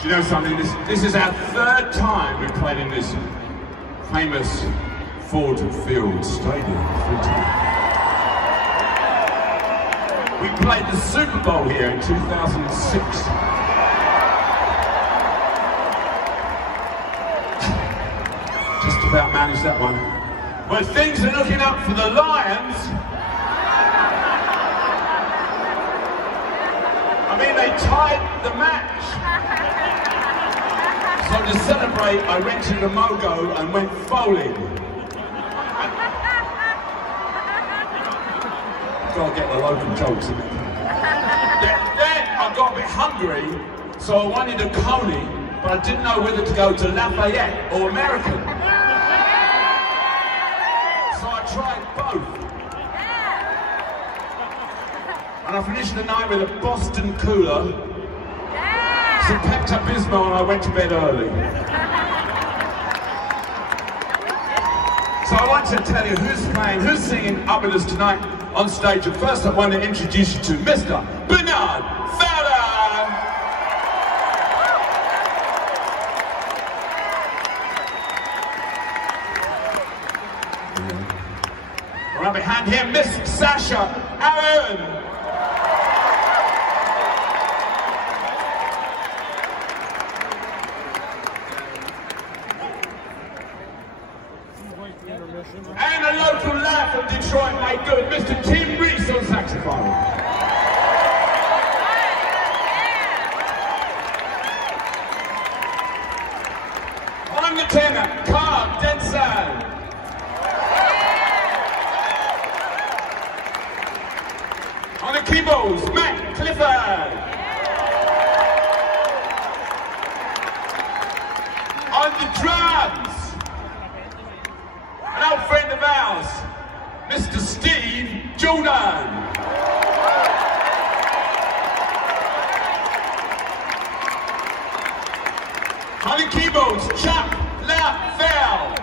Do you know something? This is our third time we played in this famous Ford Field Stadium. We played the Super Bowl here in 2006. Just about managed that one. Well, things are looking up for the Lions. I mean, they tied the match. So to celebrate, I rented a Mogo and went bowling. Gotta get the local jokes in it. Then I got a bit hungry, so I wanted a coney, but I didn't know whether to go to Lafayette or American. So I tried both. And I finished the night with a Boston cooler, some Pepto-Bismol, and I went to bed early. So I want to tell you who's playing, who's singing up with us tonight on stage. And first I want to introduce you to Mr. Bernard Fowler. Right behind him, Miss Sasha Aaron. And a local lad from Detroit made good, Mr. Tim Reese on saxophone. On the tenor, Carl Denson. On the keyboards, Matt Clifford. On the drums, an old friend of ours, Mr. Steve Jordan. On the keyboards, Chuck LaFell.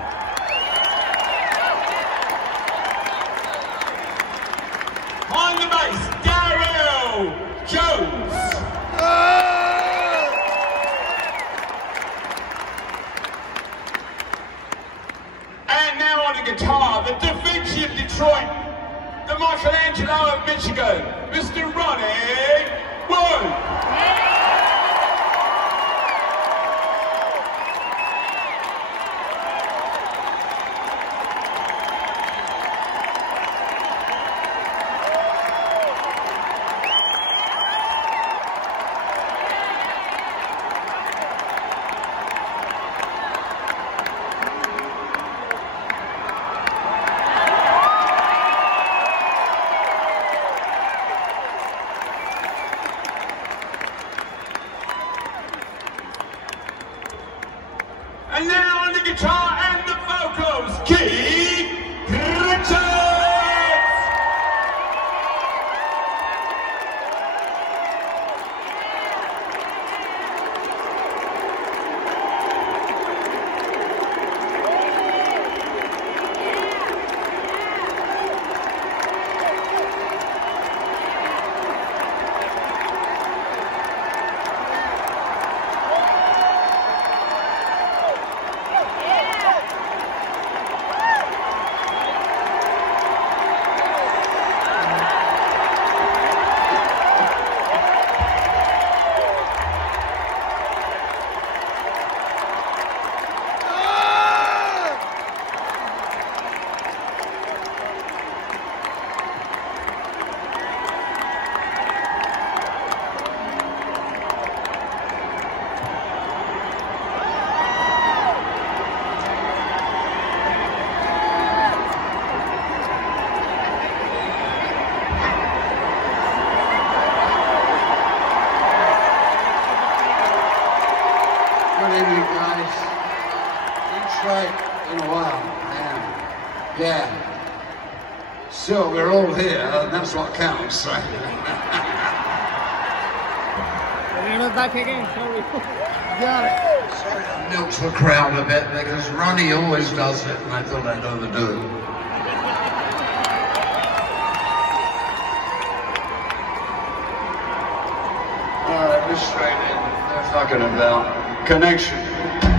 On the bass, Darryl Jones. And now on the guitar, the Da Vinci of Detroit, the Michelangelo of Michigan, Mr. Ronnie Wood. And now on the guitar and the vocals, Keith Richards! In a while, yeah. So we're all here, and that's what counts, right? We're not back again, sorry. Got it. Sorry to milk the crowd a bit, because Ronnie always does it, and I thought I'd overdo it. All right, we're straight in. talking about connection.